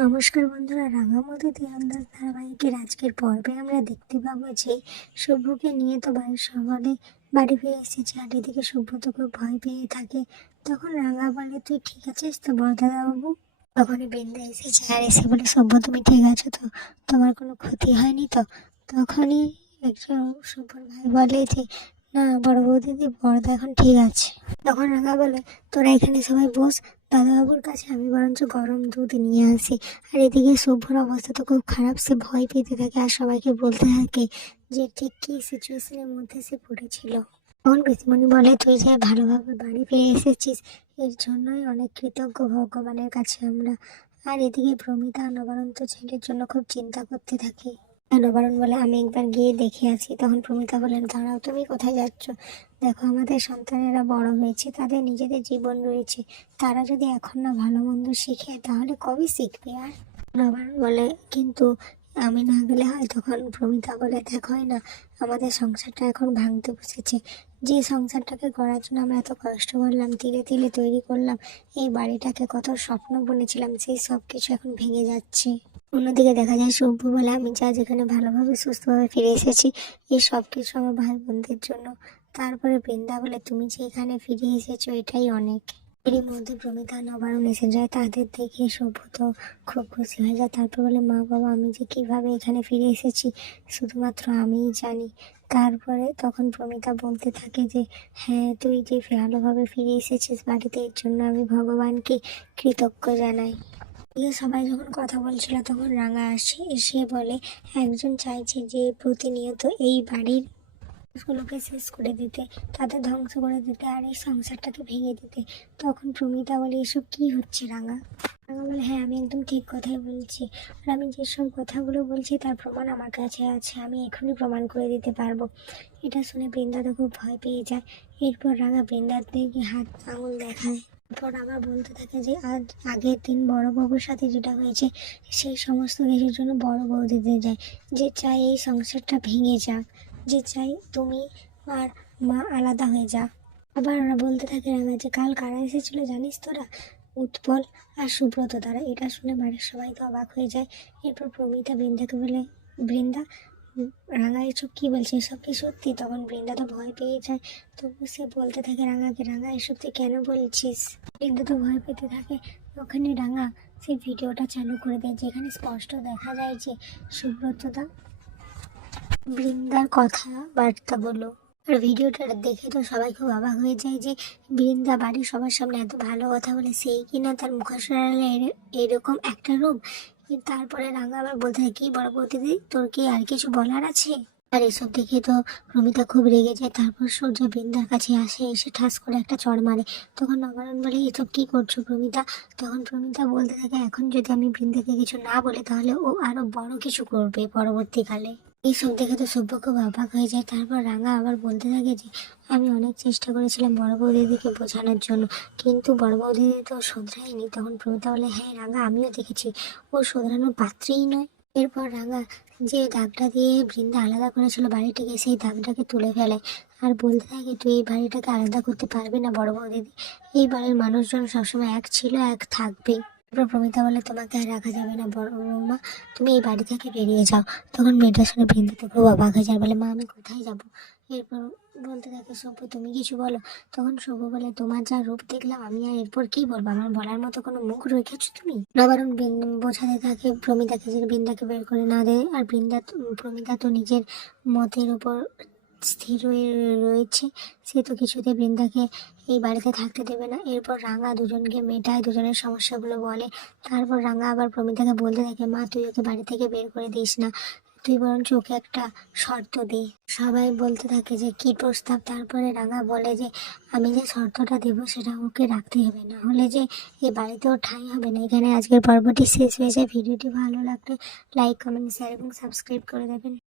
নমস্কার বন্ধুরা রাঙামতি তীরন্দাজ ধারাবাহিকের আজকের পর্বে আমরা দেখতে পাবো যে শুভ্রকে নিয়ে তো বাড়ির সবাই বাড়ি ফিরে এসেছে আর এদিকে শুভ্র তো খুব ভয় পেয়ে থাকে। তখন রাঙা বলে, তুই ঠিক আছিস তো বড়দাদা বাবু তখনই বৃন্দা এসেছে, আর এসে বলে, সভ্য, তুমি ঠিক আছো তো? তোমার কোনো ক্ষতি হয়নি তো? তখনই একজন শুভ্র ভাই বলে যে না বড় বৌদিদি বড়দা এখন ঠিক আছে। তখন রাঙা বলে, তোরা এখানে সবাই বস। দাদাবাবুর কাছে আমি বরঞ্চ গরম দুধ নিয়ে আসি। আর এদিকে শুভ্রর অবস্থা তো খুব খারাপ, সে ভয় পেতে থাকে আর সবাইকে বলতে থাকে যে, ঠিক কী সিচুয়েশনের মধ্যে সে পড়েছিল। তখন পিসিমণি বলে, তুই যে ভালোভাবে বাড়ি ফিরে এসেছিস, এর জন্যই অনেক কৃতজ্ঞ ভগবানের কাছে আমরা। আর এদিকে প্রমিতা নবারন্ত ছেলের জন্য খুব চিন্তা করতে থাকে। নবারণ বলে আমি একবার গিয়ে দেখে আসি। তখন প্রমিতা বলেন দাঁড়াও, তুমি কোথায় যাচ্ছ? দেখো, আমাদের সন্তানেরা বড় হয়েছে, তাদের নিজেদের জীবন রয়েছে। তারা যদি এখন না ভালো মন্দ শিখে, তাহলে কবে শিখবে আর? নবারণ বলে, কিন্তু আমি না গেলে হয়? তখন প্রমিতা বলে দেখোই না, আমাদের সংসারটা এখন ভাঙতে বসেছে। যে সংসারটাকে করার জন্য আমরা এত কষ্ট করলাম, তিলে তিলে তৈরি করলাম, এই বাড়িটাকে কত স্বপ্ন বনেছিলাম, সেই সব কিছু এখন ভেঙে যাচ্ছে। অন্যদিকে দেখা যায় সভ্য বলে, আমি যা যেখানে ভালোভাবে, সুস্থভাবে ফিরে এসেছি, এই সব কিছু আমার ভাই বোনদের জন্য। তারপরে বৃন্দা বলে, তুমি যে এখানে ফিরে এসেছ, এটাই অনেক। এরই মধ্যে প্রমিতা, নবারণ এসে যায় তাদের দেখে সভ্য তো খুব খুশি হয়ে যায়। তারপর বলে, মা বাবা, আমি যে কীভাবে এখানে ফিরে এসেছি, শুধুমাত্র আমিই জানি। তারপরে তখন প্রমিতা বলতে থাকে যে হ্যাঁ তুই যে ভালোভাবে ফিরে এসেছিস বাড়িতে, এর জন্য আমি ভগবানকে কৃতজ্ঞ জানাই। এদিকে সবাই যখন কথা বলছিল, তখন রাঙা আসে, এসে বলে, একজন চাইছে যে প্রতিনিয়ত এই বাড়ির গুলোকে শেষ করে দিতে, তাদের ধ্বংস করে দিতে আর এই সংসারটাকে ভেঙে দিতে। তখন প্রমিতা বলে, এসব কি হচ্ছে রাঙা? রাঙা বলে হ্যাঁ আমি একদম ঠিক কথাই বলছি। আর আমি যেসব কথাগুলো বলছি, তার প্রমাণ আমার কাছে আছে। আমি এখনই প্রমাণ করে দিতে পারব। এটা শুনে বৃন্দা খুব ভয় পেয়ে যায়। এরপর রাঙা বৃন্দার দিকে হাত আঙুল দেখায়। তারপর আবার বলতে থাকে যে আজ আগের দিন বড় বাবুর সাথে যেটা হয়েছে, সেই সমস্ত কিছুর জন্য বড় বউ দিতে যায় যে চাই এই সংসারটা ভেঙে যাক, যে চাই তুমি আর মা আলাদা হয়ে যাক। আবার ওরা বলতে থাকে রাঙা যে, কাল কারা এসেছিল জানিস তোরা? উৎপল আর সুব্রত। তারা এটা শুনে বাড়ির সবাই তো অবাক হয়ে যায়। এরপর প্রমিতা, বৃন্দাকে বলে, বৃন্দা রাঙা এসব কী বলছে? এসব কি সত্যি? তখন বৃন্দা তো ভয় পেয়ে যায়। তবু সে বলতে থাকে, রাঙাকে, রাঙা, এসব তুই কেন বলছিস? বৃন্দা তো ভয় পেতে থাকে। ওখানে রাঙা সেই ভিডিওটা চালু করে দেয়, যেখানে স্পষ্ট দেখা যায় যে সুব্রতদা বৃন্দার কথা বার্তাগুলো আর ভিডিওটা দেখে তো সবাই খুব অবাক হয়ে যায় যে বৃন্দা বাড়ির সবার সামনে এত ভালো কথা বলে, সেই কিনা তার মুখোশালে এরকম একটা রূপ? তারপরে রাঙা আবার বলতে থাকে কি বড় বৌদিদি তোর কি আর কিছু বলার আছে? আর এসব দেখে তো রমিতা খুব রেগে যায়, তারপর সূর্য বৃন্দার কাছে আসে, এসে ঠাস করে একটা চড় মারে। তখন নবারণ বলে, এসব কি করছ প্রমিতা? তখন প্রমিতা বলতে থাকে, এখন যদি আমি বৃন্দাকে কিছু না বলি, তাহলে ও আরও বড় কিছু করবে পরবর্তীকালে। এইসব দেখে তো সভ্য খুব অবাক হয়ে যায়। তারপর রাঙা আবার বলতে থাকে যে, আমি অনেক চেষ্টা করেছিলাম বড় বৌদিদিকে বোঝানোর জন্য, কিন্তু বড় বৌদিদি তো শোধরায়নি। তখন প্রমিতা বলে হ্যাঁ রাঙা, আমিও দেখেছি। ও শোধরানোর পাত্রেই নয়। এরপর রাঙা যে দাগটা দিয়ে বৃন্দা আলাদা করেছিল বাড়িটিকে, সেই দাগটাকে তুলে ফেলে। আর বলতে থাকে, তুই এই বাড়িটাকে আলাদা করতে পারবি না বড় বৌদিদি। এই বাড়ির মানুষজন সবসময় এক ছিল, এক থাকবে এরপর প্রমিতা বলে, তোমাকে আর রাখা যাবে না, বড় বৌমা। তুমি এই বাড়ি থেকে বেরিয়ে যাও। তখন মেয়েটা শুনে বৃন্দা খুব অবাক হয়ে যায়, বলে, মা, আমি কোথায় যাব? এরপর বলতে থাকে সভ্য তুমি কিছু বলো। তখন সভ্য বলে, তোমার যা রূপ দেখলাম আমি আর এরপর কি বলব? আমার বলার মতো কোনো মুখ রেখেছো তুমি? নবারণ বোঝাতে থাকে, প্রমিতাকে যে বৃন্দাকে বের করে না দেয়। আর বৃন্দা, প্রমিতা তো নিজের মতের ওপর স্থির হয়ে রয়েছে, সে তো কিছুতে বৃন্দাকে এই বাড়িতে থাকতে দেবে না। এরপর রাঙা দুজনকে মেটায়, দুজনের সমস্যাগুলো বলে। তারপর রাঙা আবার প্রমিতাকে বলতে থাকে, মা, তুই ওকে বাড়ি থেকে বের করে দিস না। তুই বরঞ্চ ওকে একটা শর্ত দে। সবাই বলতে থাকে যে, কি প্রস্তাব? তারপরে রাঙা বলে যে, আমি যে শর্তটা দেবো সেটা ওকে রাখতে হবে। না হলে যে এই বাড়িতেও ঠাঁই হবে না। এখানে আজকের পর্বটি শেষ হয়ে যায়। ভিডিওটি ভালো লাগলে লাইক, কমেন্ট, শেয়ার এবং সাবস্ক্রাইব করে দেবেন।